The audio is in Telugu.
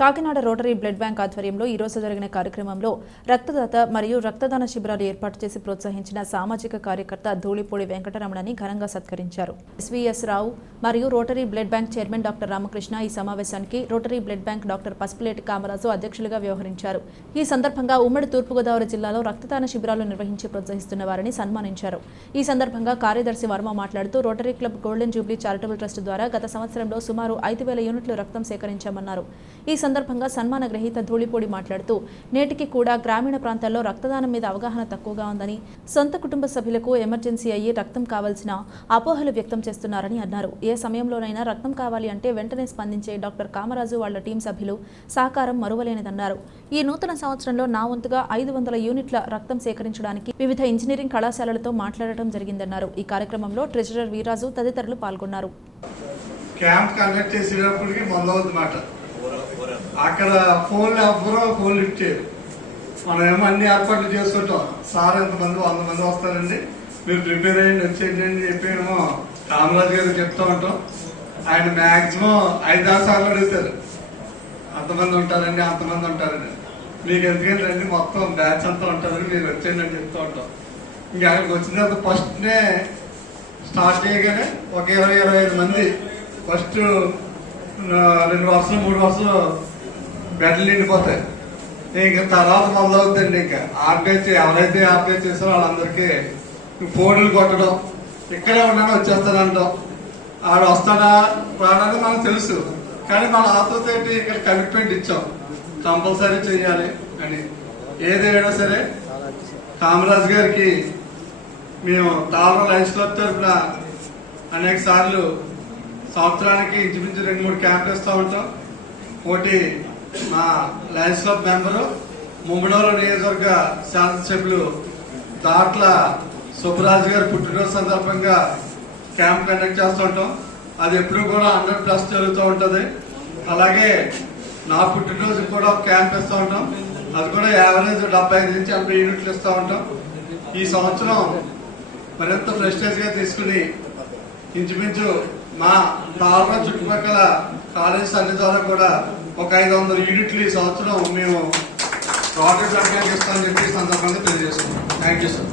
కాకినాడ రోటరీ బ్లడ్ బ్యాంక్ ఆధ్వర్యంలో ఈ రోజు జరిగిన కార్యక్రమంలో రక్తదాత మరియు రక్తదాన శిబిరాలు ఏర్పాటు చేసి ప్రోత్సహించిన సామాజిక కార్యకర్త ధూళిపూడి వెంకటరమణని ఘనంగా సత్కరించారు. ఎస్వీఎస్ రావు మరియు rotary blood bank chairman doctor Ramakrishna ఈ సమావేశానికి rotary blood bank doctor Pasupuleti Kamaraju అధ్యక్షులుగా వ్యవహరించారు. ఈ సందర్భంగా ఉమ్మడి తూర్పుగోదావరి జిల్లాలో రక్తదాన శిబిరాలు నిర్వహించి ప్రోత్సహిస్తున్న వారిని సన్మానించారు. ఈ సందర్భంగా కార్యదర్శి వర్మ మాట్లాడుతూ rotary club golden jubilee charitable trust ద్వారా గత సంవత్సరంలో సుమారు ఐదు వేల యూనిట్లు రక్తం సేకరించామన్నారు. ఈ సందర్భంగా సన్మాన గ్రహీత ధూళిపూడి మాట్లాడుతూ నేటికి కూడా గ్రామీణ ప్రాంతాల్లో రక్తదానం మీద అవగాహన తక్కువగా ఉందని సొంత కుటుంబ సభ్యులకు ఎమర్జెన్సీ అయ్యి రక్తం కావాల్సిన అపోహలు వ్యక్తం చేస్తున్నారని అన్నారు. ఏ సమయంలోనైనా రక్తం కావాలి అంటే వెంటనే స్పందించే డాక్టర్ కామరాజు వాళ్ళ టీం సభ్యులు సహకారం మరువలేనిదన్నారు. ఈ నూతన సంవత్సరంలో నా వంతుగా ఐదు వందల యూనిట్ల రక్తం సేకరించడానికి వివిధ ఇంజనీరింగ్ కళాశాలలతో మాట్లాడటం జరిగిందన్నారు. ఈ కార్యక్రమంలో ట్రెజరర్ వీరాజు తదితరులు పాల్గొన్నారు. క్యాంప్ కండక్ట్ చేసేటప్పటికి మొదలవుతుంది మాట. అక్కడ ఫోన్లు ఎవ్వరూ ఫోన్లు ఇచ్చారు మనం ఏమో అన్ని ఏర్పాట్లు చేసుకుంటాం సార్ ఎంతమంది వంద మంది వస్తారండి. మీరు ప్రిపేర్ అయ్యండి వచ్చేయండి అని చెప్పి ఏమో రామరాజు గారికి చెప్తా ఉంటాం. ఆయన మ్యాక్సిమం ఐదు సార్లు అడుగుతారు. అంతమంది ఉంటారండి అంతమంది ఉంటారండి. మీకు ఎందుకంటే రండి మొత్తం బ్యాచ్ అంతా ఉంటారని మీరు వచ్చేయండి అని చెప్తూ ఉంటాం. ఇంకా ఆయనకు వచ్చిన తర్వాత ఫస్ట్నే స్టార్ట్ చేయగానే ఒక ఇరవై ఇరవై ఐదు మంది ఫస్ట్ రెండు వరుసలు మూడు వర్షాలు బెడ్లు నిండిపోతాయి. ఇంకా తర్వాత మొదలవుతుందండి ఇంకా. ఆర్గనైజ్ ఎవరైతే ఆర్గనైజ్ చేసారో వాళ్ళందరికీ ఫోన్లు కొట్టడం ఇక్కడే ఉన్నాను వచ్చేస్తానంటాం ఆడు వస్తాడా రాడని మనకు తెలుసు. కానీ మన ఆతృత ఏంటి ఇక్కడ కమిట్మెంట్ ఇచ్చాం. కంపల్సరీ చేయాలి అని. ఏదైనా సరే కామరాజ్ గారికి మేము తాళం లైన్స్ క్లబ్ తరఫున అనేక సార్లు సంవత్సరానికి ఇంచుమించు రెండు మూడు క్యాంపులు ఇస్తూ ఉంటాం. ఒకటి మా లయన్స్ క్లబ్ మెంబరు ముమ్మడోలు నియోజకవర్గ శాసనసభ్యులు దాట్ల సుబ్బరాజు గారు పుట్టినరోజు సందర్భంగా క్యాంప్ కండక్ట్ చేస్తూ ఉంటాం. అది ఎప్పుడు కూడా హండ్రెడ్ ప్లస్ జరుగుతూ ఉంటుంది. అలాగే నా పుట్టినరోజు కూడా ఒక క్యాంప్ ఇస్తూ ఉంటాం. అది కూడా యావరేజ్ డెబ్బై ఐదు నుంచి ఎనభై యూనిట్లు ఇస్తూ ఉంటాం. ఈ సంవత్సరం మరింత ప్రెస్టేజ్గా తీసుకుని ఇంచుమించు మా తాళ చుట్టుపక్కల కాలేజ్ అన్ని ద్వారా కూడా ఒక ఐదు వందల యూనిట్లు ఈ సంవత్సరం మేము రోటరీ బ్లడ్ బ్యాంక్ ఇస్తామని చెప్పి సందర్భంగా తెలియజేస్తున్నాం. Thank you sir.